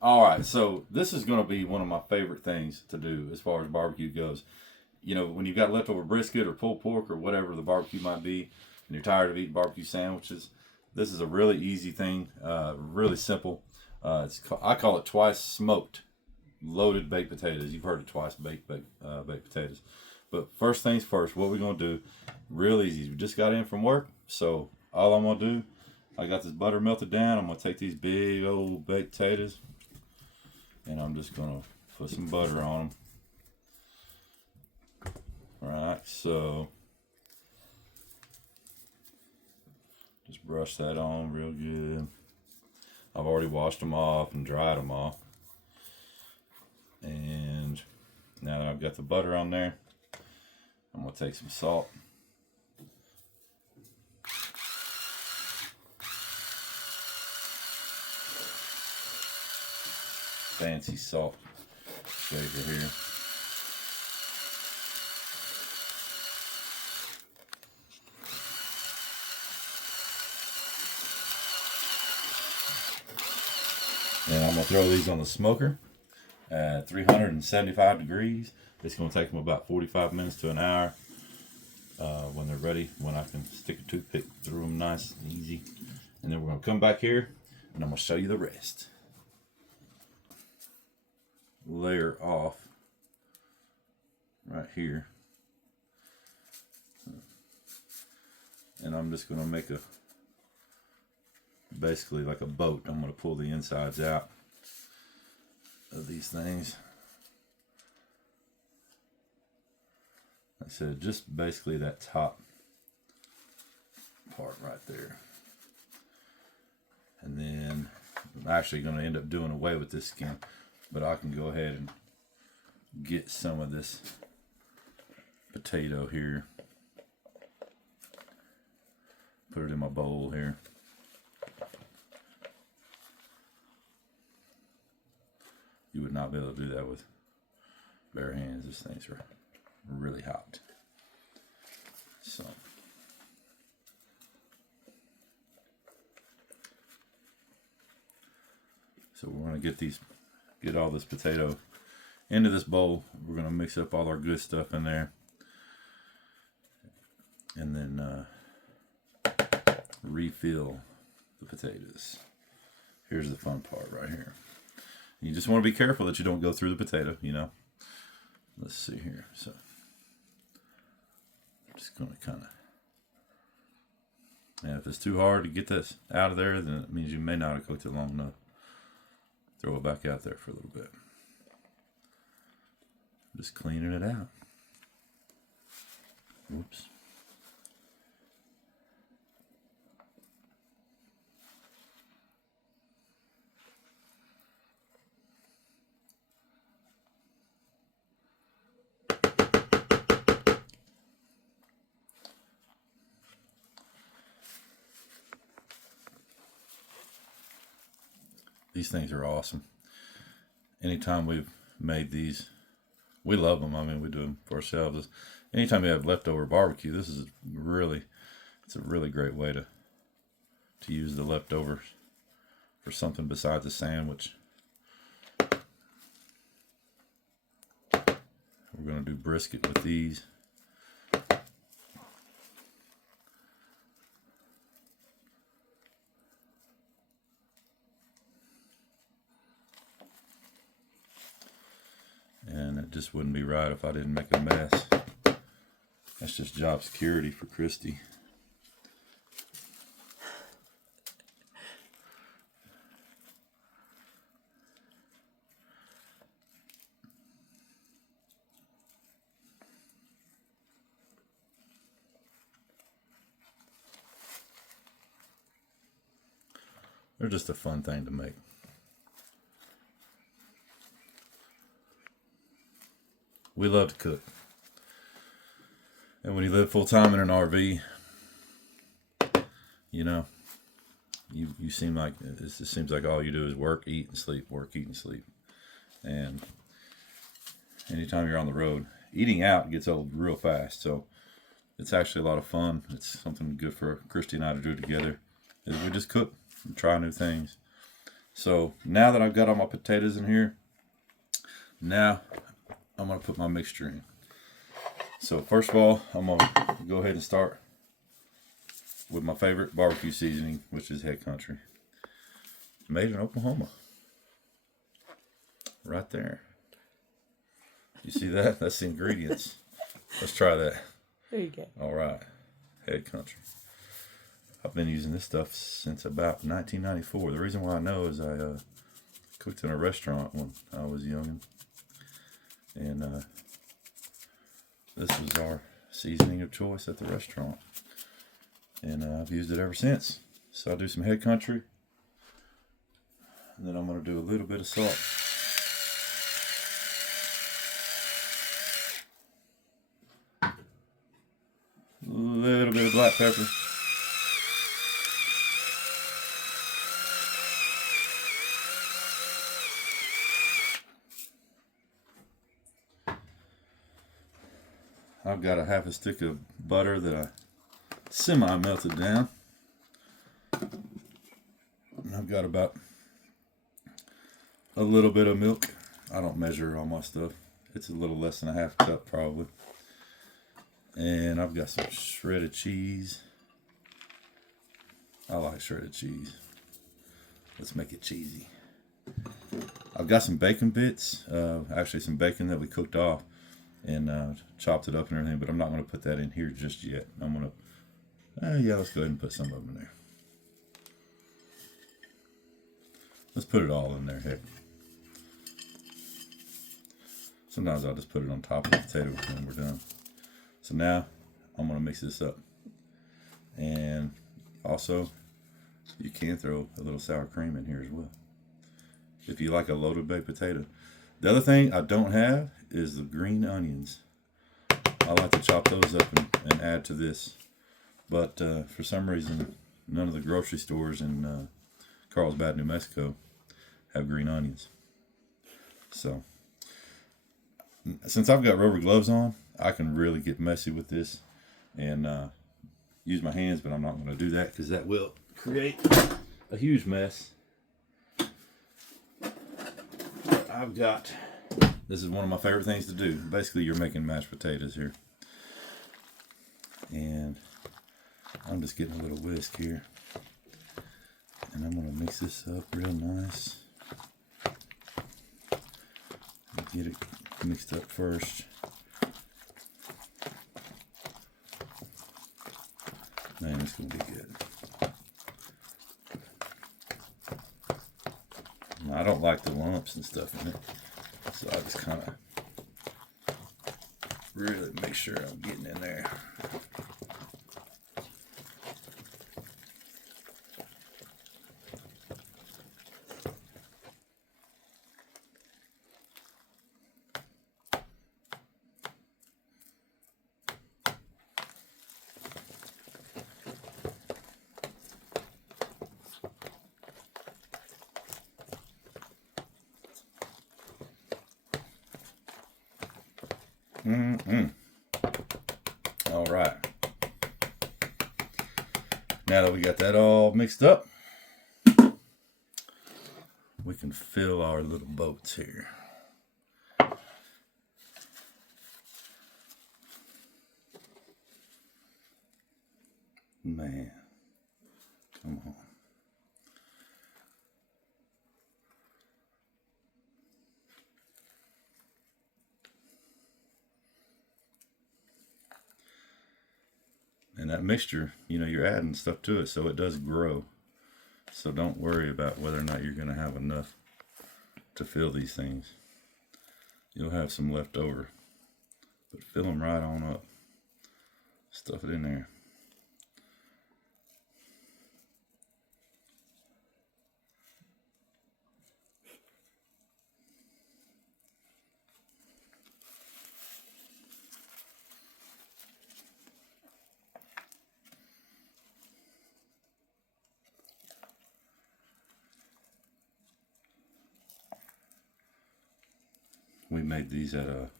All right, so this is going to be one of my favorite things to do as far as barbecue goes. You know, when you've got leftover brisket or pulled pork or whatever the barbecue might be, and you're tired of eating barbecue sandwiches, this is a really easy thing, really simple. I call it twice smoked loaded baked potatoes. You've heard of twice baked potatoes. But first things first, what we're going to do, real easy. We just got in from work, so all I'm going to do, I got this butter melted down. I'm going to take these big old baked potatoes, and I'm just going to put some butter on them. Alright, so just brush that on real good. I've already washed them off and dried them off. And now that I've got the butter on there, I'm going to take some salt. Fancy salt flavor here. And I'm going to throw these on the smoker at 375 degrees. It's going to take them about 45 minutes to an hour. When they're ready, when I can stick a toothpick through them nice and easy. And then we're going to come back here and I'm going to show you the rest. Layer off right here. And I'm just going to make basically like a boat. I'm going to pull the insides out of these things. Like I said, just basically that top part right there. And then I'm actually going to end up doing away with this skin, but I can go ahead and get some of this potato here, put it in my bowl here. You would not be able to do that with bare hands. These things are really hot. So we're going to get all this potato into this bowl. We're going to mix up all our good stuff in there, and then refill the potatoes. Here's the fun part right here. You just want to be careful that you don't go through the potato, you know. Let's see here. So I'm just going to kind of, and if it's too hard to get this out of there, then it means you may not have cooked it long enough. Throw it back out there for a little bit. Just cleaning it out. Whoops. These things are awesome. Anytime we've made these, we love them. I mean, we do them for ourselves. Anytime you have leftover barbecue, it's a really great way to use the leftovers for something besides a sandwich. We're going to do brisket with these. And it just wouldn't be right if I didn't make a mess. That's just job security for Christy. They're just a fun thing to make. We love to cook. And when you live full time in an RV, you know, you seem like, it just seems like all you do is work, eat, and sleep, work, eat, and sleep. And anytime you're on the road, eating out gets old real fast. So it's actually a lot of fun. It's something good for Christy and I to do together, is we just cook and try new things. So now that I've got all my potatoes in here, now I'm going to put my mixture in. So first of all, I'm going to go ahead and start with my favorite barbecue seasoning, which is Head Country. Made in Oklahoma. Right there. You see that? That's the ingredients. Let's try that. There you go. All right. Head Country. I've been using this stuff since about 1994. The reason why I know is I cooked in a restaurant when I was young. And this was our seasoning of choice at the restaurant. And I've used it ever since. So I'll do some Head Country. And then I'm going to do a little bit of salt. A little bit of black pepper. I've got a half a stick of butter that I semi-melted down. And I've got about a little bit of milk. I don't measure all my stuff. It's a little less than a half cup probably. And I've got some shredded cheese. I like shredded cheese. Let's make it cheesy. I've got some bacon bits. Actually some bacon that we cooked off and chopped it up and everything, but I'm not going to put that in here just yet. I'm going to, yeah, let's go ahead and put some of them in there. Let's put it all in there, heck. Sometimes I'll just put it on top of the potato when we're done. So now I'm going to mix this up. And also, you can throw a little sour cream in here as well, if you like a loaded baked potato. The other thing I don't have is the green onions. I like to chop those up and add to this. But for some reason, none of the grocery stores in Carlsbad, New Mexico have green onions. So, since I've got rubber gloves on, I can really get messy with this and use my hands, but I'm not going to do that because that will create a huge mess. I've got, this is one of my favorite things to do. Basically, you're making mashed potatoes here. And I'm just getting a little whisk here. And I'm going to mix this up real nice. Get it mixed up first. Man, it's going to be good. Now, I don't like the lumps and stuff in it, so I just kind of really make sure I'm getting in there. All right. Now that we got that all mixed up, we can fill our little boats here. Man, come on. And that mixture, you know, you're adding stuff to it, so it does grow. So don't worry about whether or not you're going to have enough to fill these things. You'll have some left over, but fill them right on up. Stuff it in there. We made these at a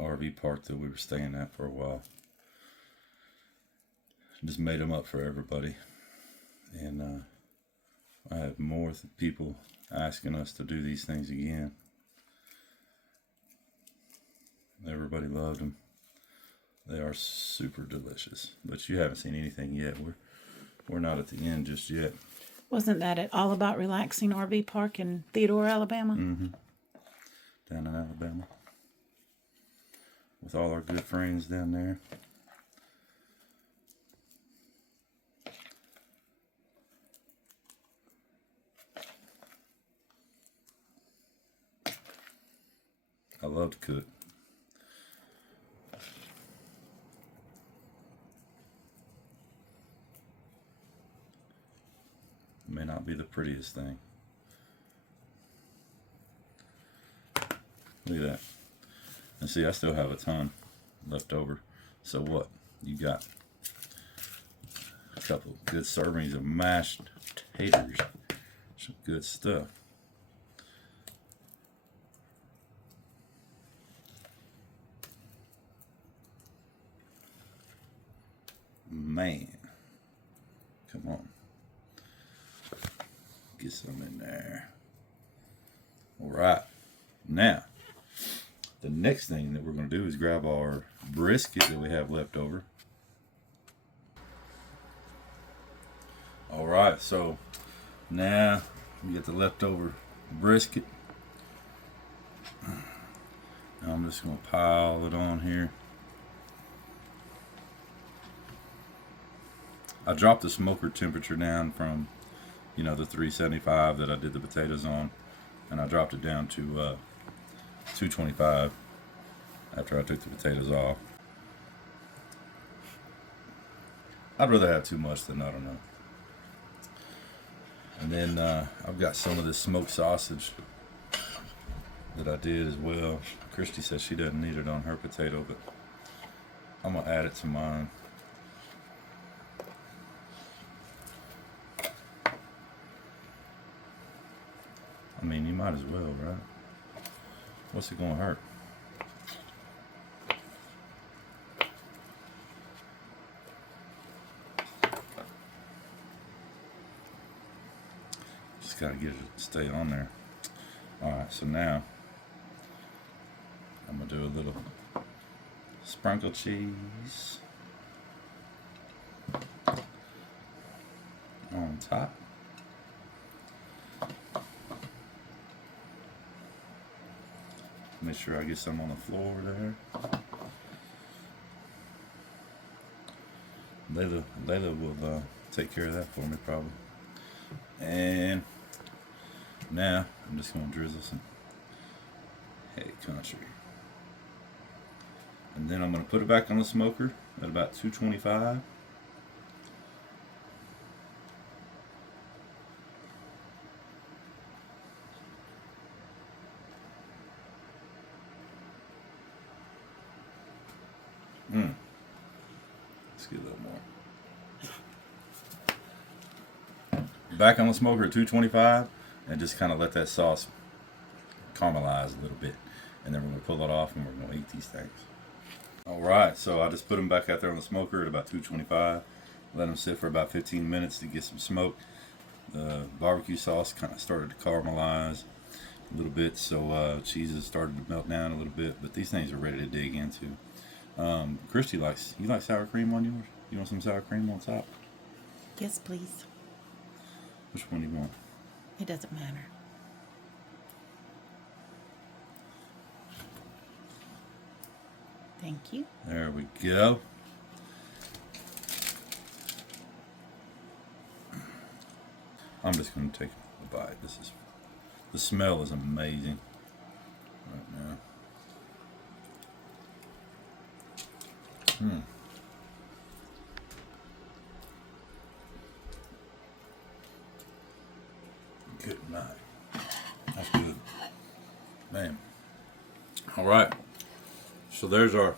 RV park that we were staying at for a while. Just made them up for everybody. And I have more people asking us to do these things again. Everybody loved them. They are super delicious. But you haven't seen anything yet. We're not at the end just yet. Wasn't that at All About Relaxing RV Park in Theodore, Alabama? Mm-hmm. Down in Alabama. With all our good friends down there. I love to cook. May not be the prettiest thing. Look at that. And see, I still have a ton left over. So what? You got a couple good servings of mashed taters. Some good stuff. Man. Come on. Get some in there. All right. Now, the next thing that we're going to do is grab our brisket that we have left over. All right. So now we get the leftover brisket. Now I'm just going to pile it on here. I dropped the smoker temperature down from, the 375 that I did the potatoes on, and I dropped it down to 225 after I took the potatoes off. I'd rather have too much than not enough. And then I've got some of this smoked sausage that I did as well. Christy says she doesn't need it on her potato, but I'm going to add it to mine. I mean, you might as well, right? What's it gonna hurt? Just gotta get it to stay on there. Alright, so now I'm gonna do a little sprinkle cheese on top. Make sure I get some on the floor there. Layla will take care of that for me probably. And now I'm just going to drizzle some Hey Country. And then I'm going to put it back on the smoker at about 225. Let's get a little more. Back on the smoker at 225 and just kind of let that sauce caramelize a little bit. And then we're going to pull it off and we're going to eat these things. Alright, so I just put them back out there on the smoker at about 225. Let them sit for about 15 minutes to get some smoke. The barbecue sauce kind of started to caramelize a little bit, so cheeses started to melt down a little bit. But these things are ready to dig into. Christy you like sour cream on yours? You want some sour cream on top? Yes, please. Which one do you want? It doesn't matter. Thank you. There we go. I'm just going to take a bite. The smell is amazing right now. Good night. That's good. Man. All right. So there's our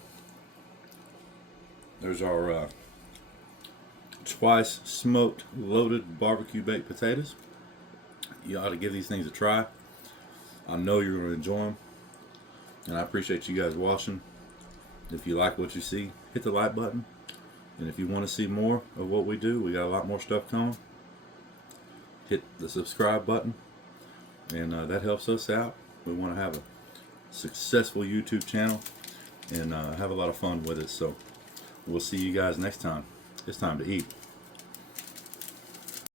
twice smoked loaded barbecue baked potatoes. You ought to give these things a try. I know you're going to enjoy them. And I appreciate you guys watching. If you like what you see, hit the like button. And if you want to see more of what we do, we got a lot more stuff coming. hit the subscribe button, and that helps us out. We want to have a successful YouTube channel and have a lot of fun with it. So we'll see you guys next time. It's time to eat.